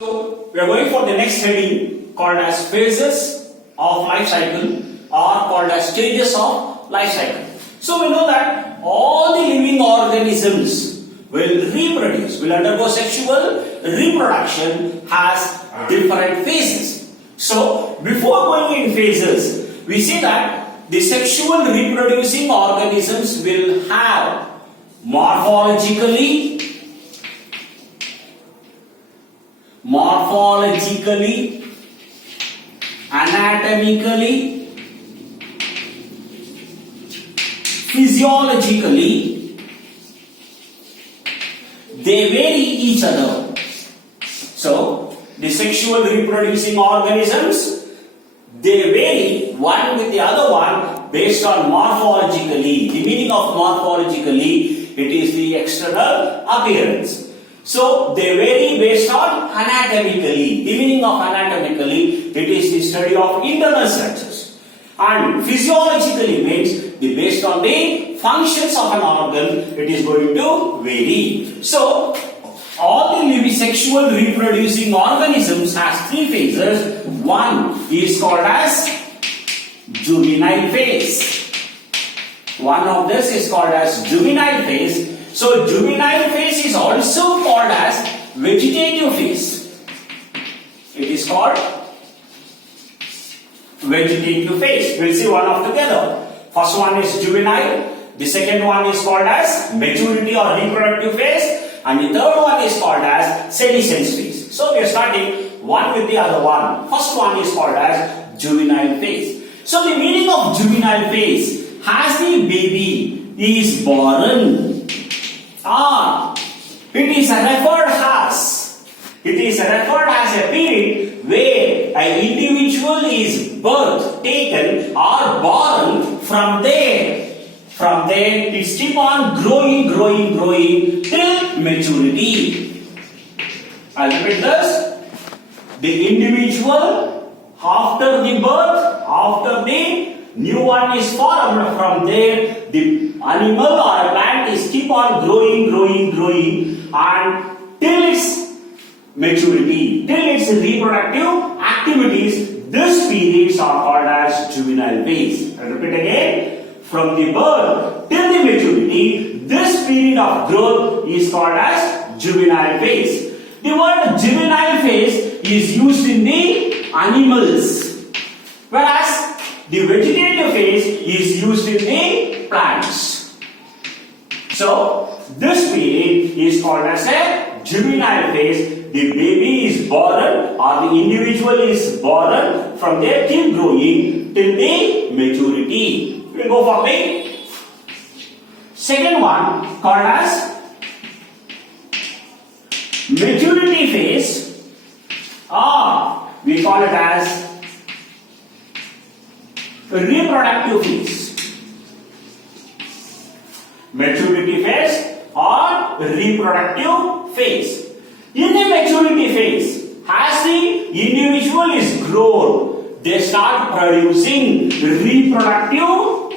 So we are going for the next heading called as phases of life cycle or called as stages of life cycle. So we know that all the living organisms will reproduce, will undergo sexual reproduction has different phases. So before going in phases, we see that the sexual reproducing organisms will have morphologically, anatomically, physiologically, they vary each other. So, the sexual reproducing organisms, they vary one with the other one based on morphologically. The meaning of morphologically, it is the external appearance. So, they vary based on anatomically. The meaning of anatomically, it is the study of internal structures. And physiologically means based on the functions of an organ, it is going to vary. So, all the living sexual reproducing organisms has three phases. One is called as juvenile phase. One of this is called as juvenile phase. So, juvenile phase is also called as vegetative phase. It is called vegetative phase. We'll see one of together. First one is juvenile. The second one is called as maturity or reproductive phase. And the third one is called as senescence phase. So, we are starting one with the other one. First one is called as juvenile phase. So, the meaning of juvenile phase, as the baby is born, it is referred as a period where an individual is taken or born from there. From there, it keeps on growing till maturity. I'll repeat this. The individual, after the birth, after the new one is formed, from there, the animal or a plant is keep on growing and till its maturity, till its reproductive activities. These periods are called as juvenile phase. I'll repeat again. From the birth till the maturity, this period of growth is called as juvenile phase. The word juvenile phase is used in the animals, whereas the vegetative phase is used in the plants. So, this period is called as a juvenile phase. The baby is born or the individual is born, from there till growing till the maturity. We will go for the second one called as maturity phase, or we call it as reproductive phase. Maturity phase or reproductive phase. In the maturity phase, as the individual is grown, they start producing reproductive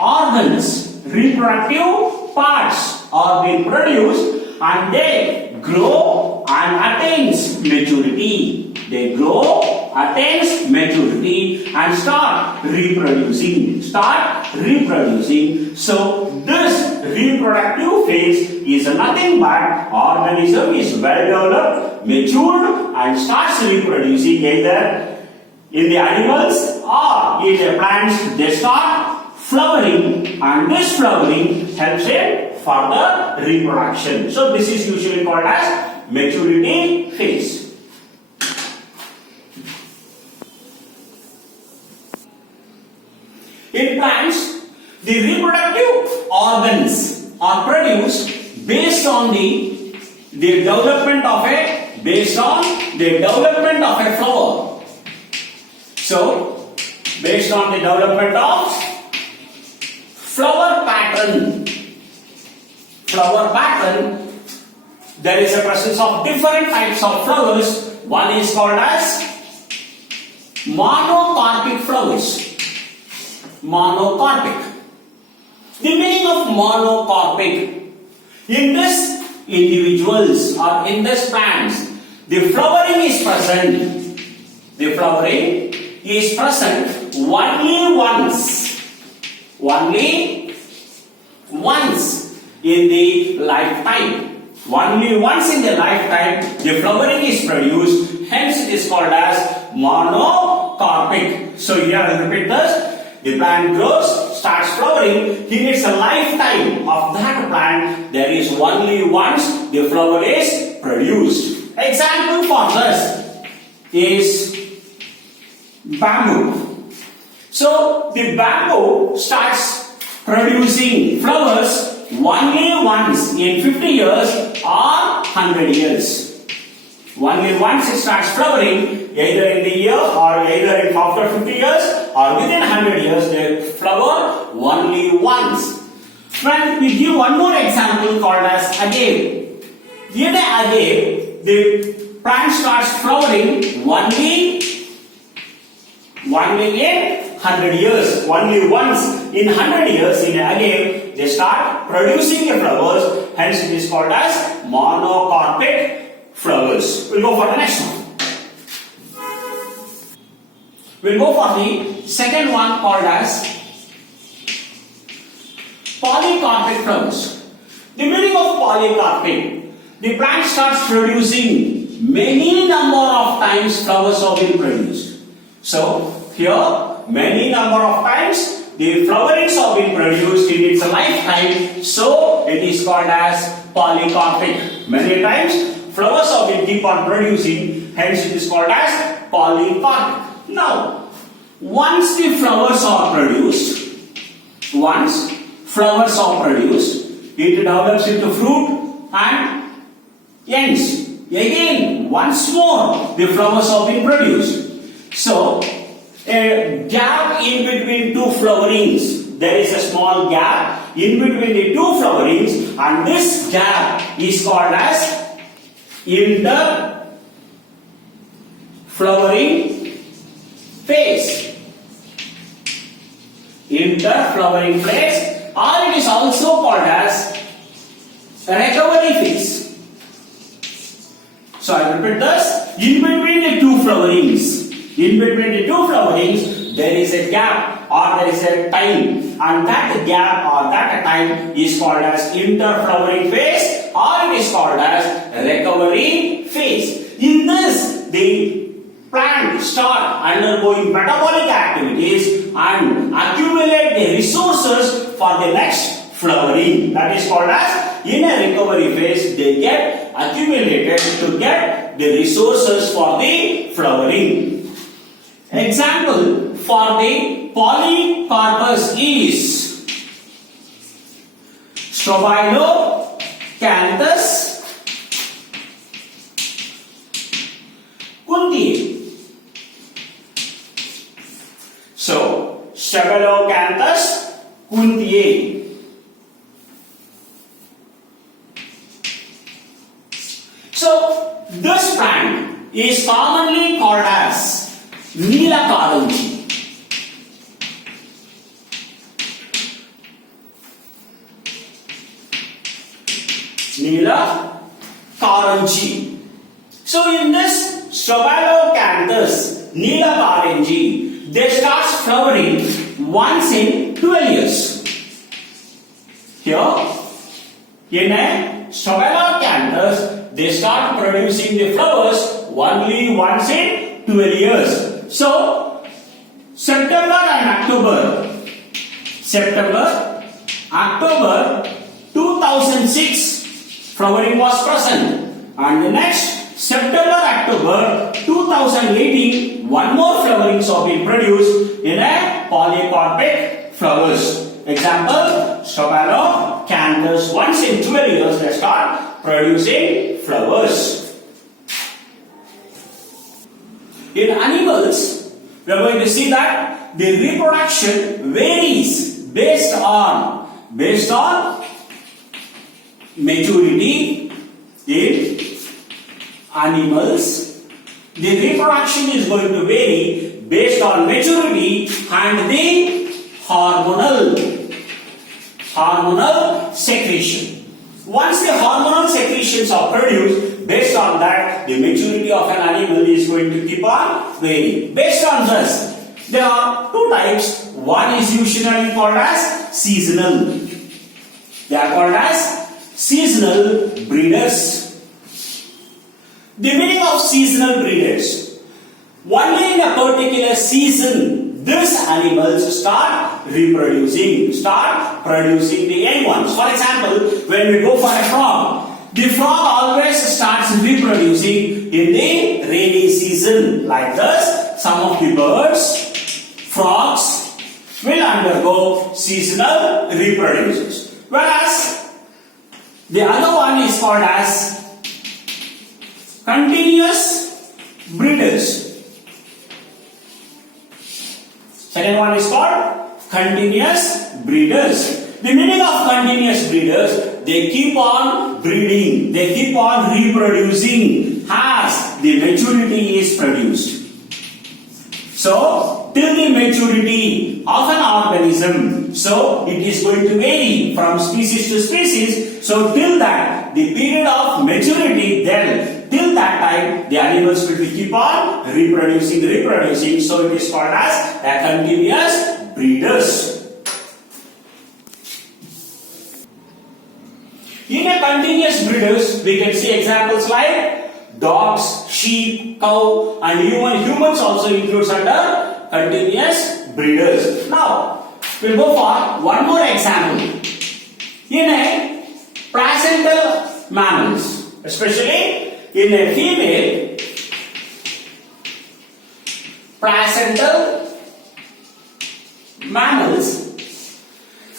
organs, reproductive parts are being produced, and they grow and attains maturity. They grow, attains maturity and start reproducing. So this reproductive phase is nothing but organism is well developed, matured and starts reproducing either in the animals or in the plants. They start flowering, and this flowering helps in further reproduction. So this is usually called as maturity phase. In plants, the reproductive organs are produced based on the development of a flower. So, based on the development of flower pattern, there is a presence of different types of flowers. One is called as monocarpic flowers. Monocarpic. The meaning of monocarpic, in this individuals or in this plants, the flowering is present. The flowering is present only once. Only once in the lifetime. Only once in the lifetime the flowering is produced. Hence it is called as monocarpic. So here I will repeat this. The plant grows, starts flowering. In its lifetime of that plant, there is only once the flower is produced. Example for this is bamboo. So the bamboo starts producing flowers only once in 50 years or 100 years. Only once it starts flowering, either in the year or either in after 50 years or within 100 years, they flower only once. Friend, we give one more example called as agave. In agave, the plant starts flowering only in 100 years. Only once in 100 years in agave, they start producing the flowers. Hence, it is called as monocarpic flowers. We'll go for the next one. We'll go for the second one called as polycarpic flowers. The meaning of polycarpic, the plant starts producing many number of times flowers have been produced. So here many number of times the flowerings have been produced in its lifetime. So it is called as polycarpic. Many times flowers have been keep on producing, hence it is called as polycarpic. Now, once the flowers are produced, it develops into fruit and ends. Again, once more, the flowers have been produced. So, a gap in between two flowerings. There is a small gap in between the two flowerings, and this gap is called as interflowering phase. Interflowering phase, or it is also called as recovery phase. So I repeat this. In between the two flowerings, there is a gap or there is a time, and that gap or that time is called as interflowering phase, or it is called as recovery phase. In this, the plant start undergoing metabolic activities and accumulate the resources for the next flowering. That is called as, in a recovery phase, they get accumulated to get the resources for the flowering. Example for the polycarpus is Strobilocanthus kuntiae. So, Strobilocanthus kuntiae. So, this plant is commonly called as Neelakaranji. Neelakaranji. So, in this Strobilocanthus Neelakaranji, they start flowering once in 12 years. Here, in a Strobilocanthus, they start producing the flowers only once in 12 years. So, September and October 2006 flowering was present, and the next September-October 2018 one more flowering have been produced in a polycarpic flowers. Example, Strobilocanthus, once in 12 years they start producing flowers. In animals, we are going to see that the reproduction varies based on maturity. In animals, the reproduction is going to vary based on maturity and the hormonal secretion. Once the hormonal secretions are produced, Based on that, the maturity of an animal is going to keep on varying. Based on this, there are two types. One is usually called as seasonal. They are called as seasonal breeders. The meaning of seasonal breeders: only in a particular season, these animals start reproducing, start producing the young ones. For example, when we go for a frog, the frog always starts reproducing in the rainy season. Like this, some of the birds, frogs, will undergo seasonal reproductions. Whereas the other one is called as continuous breeders. Second one is called continuous breeders. The meaning of continuous breeders: they keep on breeding, they keep on reproducing as the maturity is produced. So, till the maturity of an organism, so it is going to vary from species to species. So, till that, the period of maturity, then till that time, the animals will keep on reproducing. So, it is called as a continuous breeders. In a continuous breeders, we can see examples like dogs, sheep, cow, and humans also includes under continuous breeders. Now, we'll go for one more example. In a placental mammals, especially in a female placental mammals,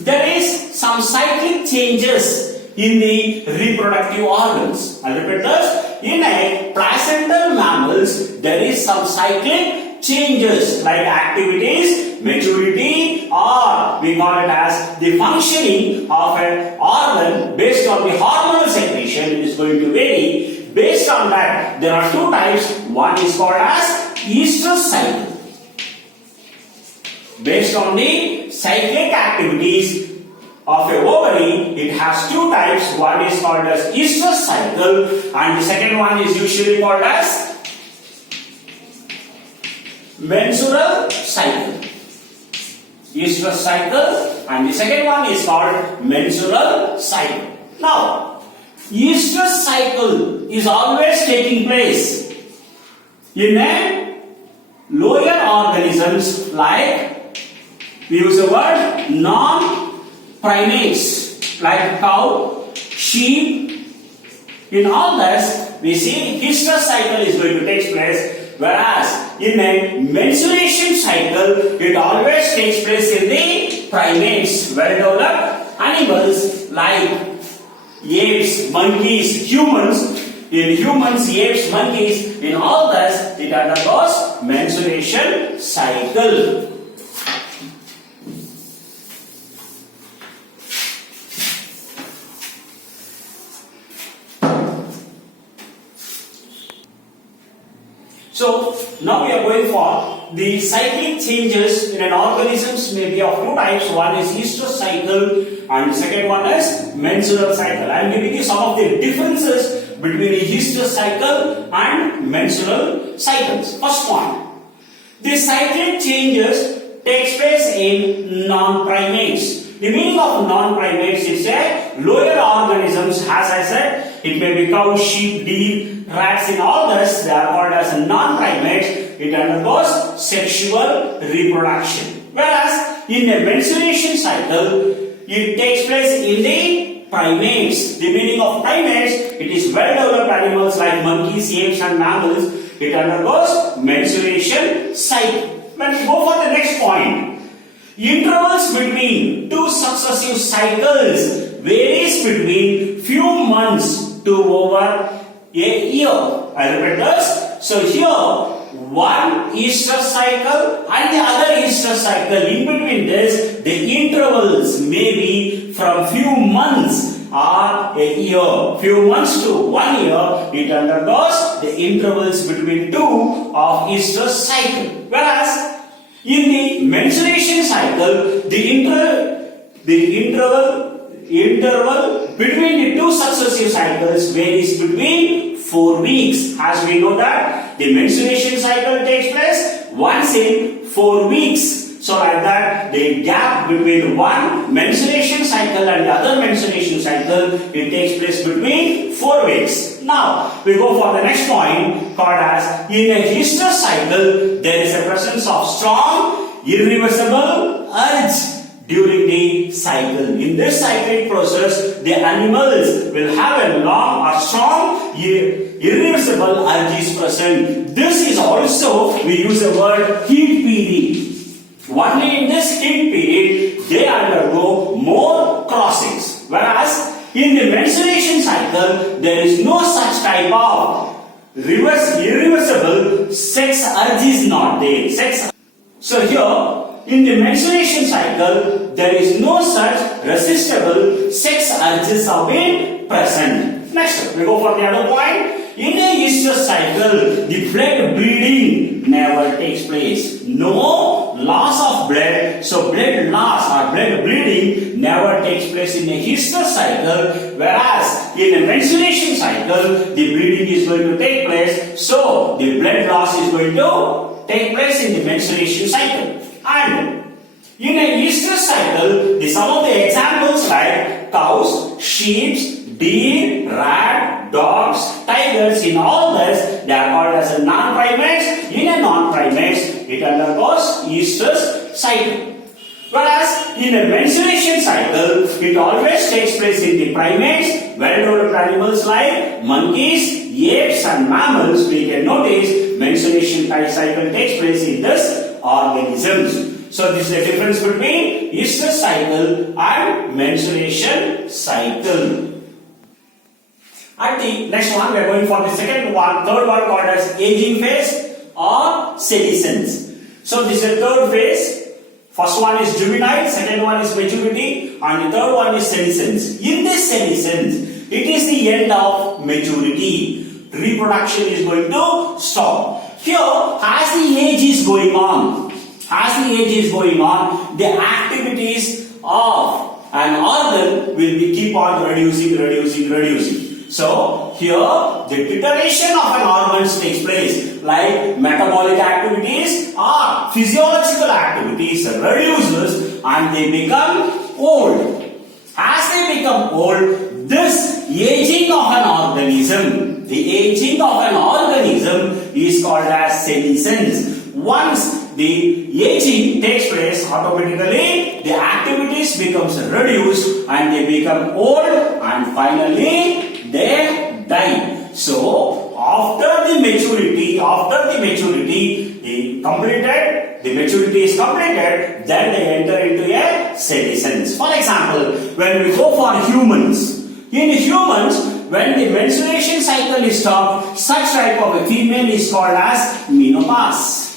there is some cyclic changes in the reproductive organs. I'll repeat this. In a placental mammals, there is some cyclic changes like activities, maturity, or we call it as the functioning of an organ based on the hormonal secretion. It is going to vary. Based on that, there are two types. One is called as estrous cycle. Based on the cyclic activities of a ovary, it has two types. One is called as estrous cycle, and the second one is usually called as menstrual cycle. Estrous cycle, and the second one is called menstrual cycle. Now, estrous cycle is always taking place in a lower organisms, like we use the word non-primates like cow, sheep. In all this, we see estrous cycle is going to take place, whereas in a menstruation cycle, it always takes place in the primates, well-developed animals like apes, monkeys, humans. In humans, apes, monkeys, in all this, it undergoes menstruation cycle. So, now we are going for the cyclic changes in an organisms may be of two types. One is estrous cycle and the second one is menstrual cycle. I am giving you some of the differences between the estrous cycle and menstrual cycles. First one, the cyclic changes takes place in non-primates. The meaning of non-primates is a lower organisms, as I said, it may be cow, sheep, deer, rats. In all this, they are called as non-primates. It undergoes sexual reproduction. Whereas in a menstruation cycle, it takes place in the primates. The meaning of primates, it is well-developed animals like monkeys, apes, and mammals. It undergoes menstruation cycle. When we go for the next point, intervals between two successive cycles varies between few months to over a year. I repeat this. So here, one estrous cycle and the other estrous cycle. In between this, the intervals may be from few months or a year. Few months to 1 year, it undergoes the intervals between two of estrous cycle. Whereas in the menstruation cycle, the interval between the two successive cycles varies between 4 weeks. As we know that the menstruation cycle takes place once in 4 weeks. So like that, the gap between one menstruation cycle and the other menstruation cycle, it takes place between 4 weeks. Now, we go for the next point called as in a hyster cycle, there is a presence of strong, irreversible urge during the cycle. In this cyclic process, the animals will have a long or strong, irreversible urge is present. This is also, we use the word heat period. Only in this heat period, they undergo more crossings. Whereas, in the menstruation cycle, there is no such type of irreversible sex urge is not there. So here, in the menstruation cycle, there is no such resistible sex urges have been present. Next, we go for the other point. In a estrous cycle, the blood bleeding never takes place. No loss of blood, so blood loss or blood bleeding never takes place in a estrous cycle, whereas in a menstruation cycle, the bleeding is going to take place, so the blood loss is going to take place in the menstruation cycle. And in a estrous cycle, some of the examples like cows, sheep, deer, rat, dogs, tigers, in all this, they are called as a non-primates. In a non-primates, it undergoes estrous cycle. Whereas, in a menstruation cycle, it always takes place in the primates, well-developed animals like monkeys, apes and mammals. We can notice menstruation cycle takes place in this organisms. So, this is the difference between estrous cycle and menstruation cycle. At the next one, we are going for the third one called as aging phase or senescence. So this is the third phase. First one is juvenile, second one is maturity, and the third one is senescence. In this senescence, it is the end of maturity. Reproduction is going to stop. Here, as the age is going on, the activities of an organ will keep on reducing. So, here the deterioration of an organ takes place, like metabolic activities or physiological activities reduces and they become old. As they become old, this aging of an organism, is called as senescence. Once the aging takes place, automatically the activities becomes reduced and they become old and finally they die. So, after the maturity is completed, then they enter into a senescence. For example, when we go for humans, in humans, when the menstruation cycle is stopped, such type of a female is called as menopause.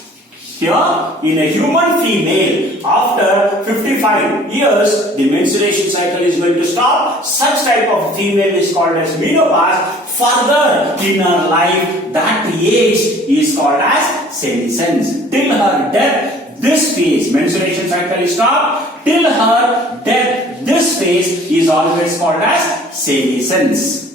Here, in a human female, after 55 years, the menstruation cycle is going to stop. Such type of female is called as menopause. Further in her life, that age is called as senescence. Till her death, this phase, menstruation cycle is stopped. Till her death, this phase is always called as senescence.